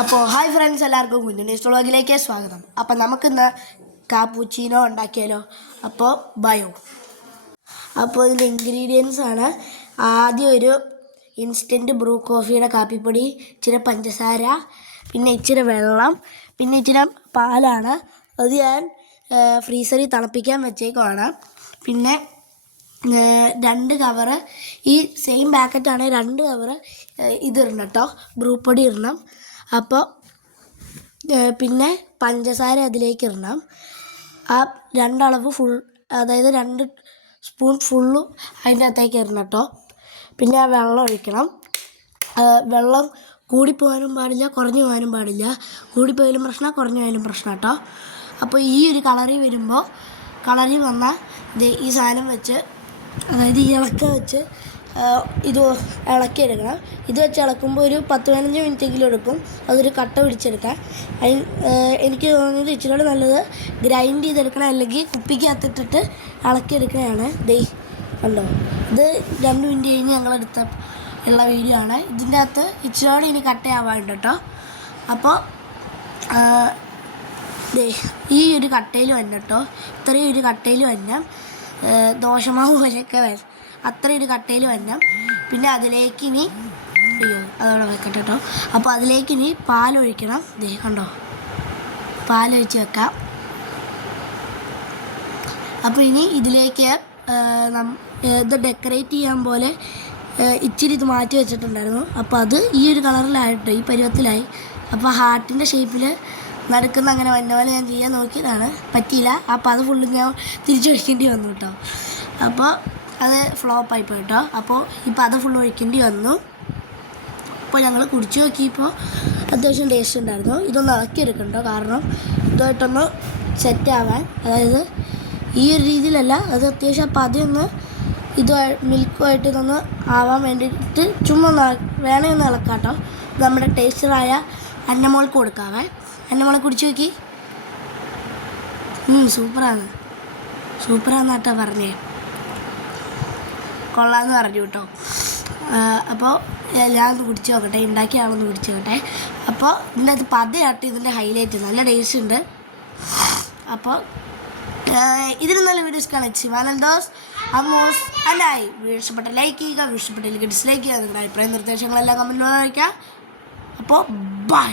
അപ്പോൾ hi friends, എല്ലാവർക്കും കുഞ്ഞുണ്ണീസ് വ്ളോഗിലേക്ക് സ്വാഗതം. അപ്പം നമുക്കിന്ന് കാപ്പുച്ചീനോ ഉണ്ടാക്കിയാലോ. അപ്പോൾ ബയോ. അപ്പോൾ ഇതിൻ്റെ ഇൻഗ്രീഡിയൻസ് ആണ്: ആദ്യം ഒരു ഇൻസ്റ്റൻറ്റ് ബ്രൂ കോഫിയുടെ കാപ്പിപ്പൊടി, ഇച്ചിരി പഞ്ചസാര, പിന്നെ ഇച്ചിരി വെള്ളം, പിന്നെ ഇച്ചിരി പാലാണ്. അത് ഞാൻ ഫ്രീസറിൽ തണുപ്പിക്കാൻ വെച്ചേക്കുവാണ്. പിന്നെ 2 കവറ്, ഈ സെയിം പാക്കറ്റാണെങ്കിൽ 2 കവറ് ഇതിടണം കേട്ടോ, ബ്രൂ പൊടി ഇടണം. അപ്പോൾ പിന്നെ പഞ്ചസാര അതിലേക്ക് ഇടണം. ആ 2 അളവ് ഫുൾ, അതായത് 2 സ്പൂൺ ഫുള്ളും അതിൻ്റെ അകത്തേക്ക് ഇടണം കേട്ടോ. പിന്നെ ആ വെള്ളം ഒഴിക്കണം. വെള്ളം കൂടിപ്പോകാനും പാടില്ല, കുറഞ്ഞു പോകാനും പാടില്ല. കൂടിപ്പോയാലും പ്രശ്നം, കുറഞ്ഞു പോയാലും പ്രശ്നം കേട്ടോ. അപ്പോൾ ഈ ഒരു കളറിൽ വരുമ്പോൾ, കളറിൽ വന്നാൽ ഈ സാധനം വെച്ച്, അതായത് ഈ ഇളക്ക വെച്ച് ഇത് ഇളക്കിയെടുക്കണം. ഇത് വെച്ച് ഇളക്കുമ്പോൾ ഒരു 10-15 മിനിറ്റെങ്കിലും എടുക്കും അതൊരു കട്ട പിടിച്ചെടുക്കാൻ. എനിക്ക് തോന്നുന്നത് ഇച്ചിരി നല്ലത് ഗ്രൈൻഡ് ചെയ്തെടുക്കണം, അല്ലെങ്കിൽ കുപ്പിക്കകത്തിട്ടിട്ട് ഇളക്കിയെടുക്കണതാണ്. കണ്ടോ, ഇത് 2 മിനിറ്റ് കഴിഞ്ഞ് ഞങ്ങളെടുത്ത ഉള്ള വീഡിയോ ആണ്. ഇതിൻ്റെ അകത്ത് ഇച്ചിരി ഇനി കട്ടയാവാറുണ്ട് കേട്ടോ. അപ്പോൾ ഈ ഒരു കട്ടയിൽ വരണം കേട്ടോ, ഇത്രയും ഒരു കട്ടയിൽ വരണം. ദോശമാവ് പോലെയൊക്കെ വരും, അത്രയും ഒരു കട്ടയിൽ വരണം. പിന്നെ അതിലേക്ക് ഇനി അതോടെ വെക്കട്ടെ കേട്ടോ. അപ്പോൾ അതിലേക്ക് ഇനി പാലൊഴിക്കണം. കണ്ടോ, പാലൊഴിച്ച് വെക്കാം. അപ്പോൾ ഇനി ഇതിലേക്ക് ഇത് ഡെക്കറേറ്റ് ചെയ്യാൻ പോലെ ഇച്ചിരി ഇത് മാറ്റി വെച്ചിട്ടുണ്ടായിരുന്നു. അപ്പോൾ അത് ഈ ഒരു കളറിലായിട്ടോ, ഈ പരുവത്തിലായി. അപ്പോൾ ഹാർട്ടിൻ്റെ ഷേപ്പിൽ നടക്കുന്ന അങ്ങനെ വന്ന പോലെ ഞാൻ ചെയ്യാൻ നോക്കിയതാണ്, പറ്റിയില്ല. അപ്പോൾ അത് ഫുള്ളും ഞാൻ തിരിച്ചു വയ്ക്കേണ്ടി വന്നു കേട്ടോ. അപ്പോൾ അത് ഫ്ലോപ്പായി പോയി കേട്ടോ. അപ്പോൾ ഇപ്പോൾ അത് ഫുള്ള് ഒഴിക്കേണ്ടി വന്നു. അപ്പോൾ ഞങ്ങൾ കുടിച്ചു നോക്കിയപ്പോൾ അത്യാവശ്യം ടേസ്റ്റ് ഉണ്ടായിരുന്നു. ഇതൊന്ന് ഇളക്കിയെടുക്കണ്ടോ, കാരണം ഇതുമായിട്ടൊന്ന് സെറ്റാവാൻ, അതായത് ഈ ഒരു രീതിയിലല്ല, അത് അത്യാവശ്യം പതിയൊന്ന് മിൽക്കുമായിട്ട് ഇതൊന്ന് ആവാൻ വേണ്ടിയിട്ട് ചുമ്മാ വേണേ ഒന്ന് ഇളക്കാം കേട്ടോ. നമ്മുടെ ടേസ്റ്ററായ അന്നമോൾക്ക് കൊടുക്കാവേ. അന്നമോളെ കുടിച്ചു നോക്കി. സൂപ്പറാന്ന് കേട്ടോ പറഞ്ഞേ, കൊള്ളാമെന്ന് പറഞ്ഞു കേട്ടോ. അപ്പോൾ ഞാനൊന്ന് കുടിച്ച് നോക്കട്ടെ, ഉണ്ടാക്കിയ ആളൊന്ന് കുടിച്ച് നോക്കട്ടെ. അപ്പോൾ ഇതിൻ്റെ അത് പതയാട്ട് ഇതിൻ്റെ ഹൈലൈറ്റ്, നല്ല ടേസ്റ്റ് ഉണ്ട്. അപ്പോൾ ഇതിന് നല്ല വീഡിയോസ് കാണാൻ ശിവാനന്ദോസ് അമ്മോസ് അല്ലായി വീഴ്ചപ്പെട്ട ലൈക്ക് ചെയ്യുക, വീഴ്ചപ്പെട്ട ഡിസ്ലൈക്ക് ചെയ്യുക. നിങ്ങളുടെ അഭിപ്രായ നിർദ്ദേശങ്ങളെല്ലാം കമൻറ്റിലൂടെ വയ്ക്കുക. അപ്പോൾ ബൈ.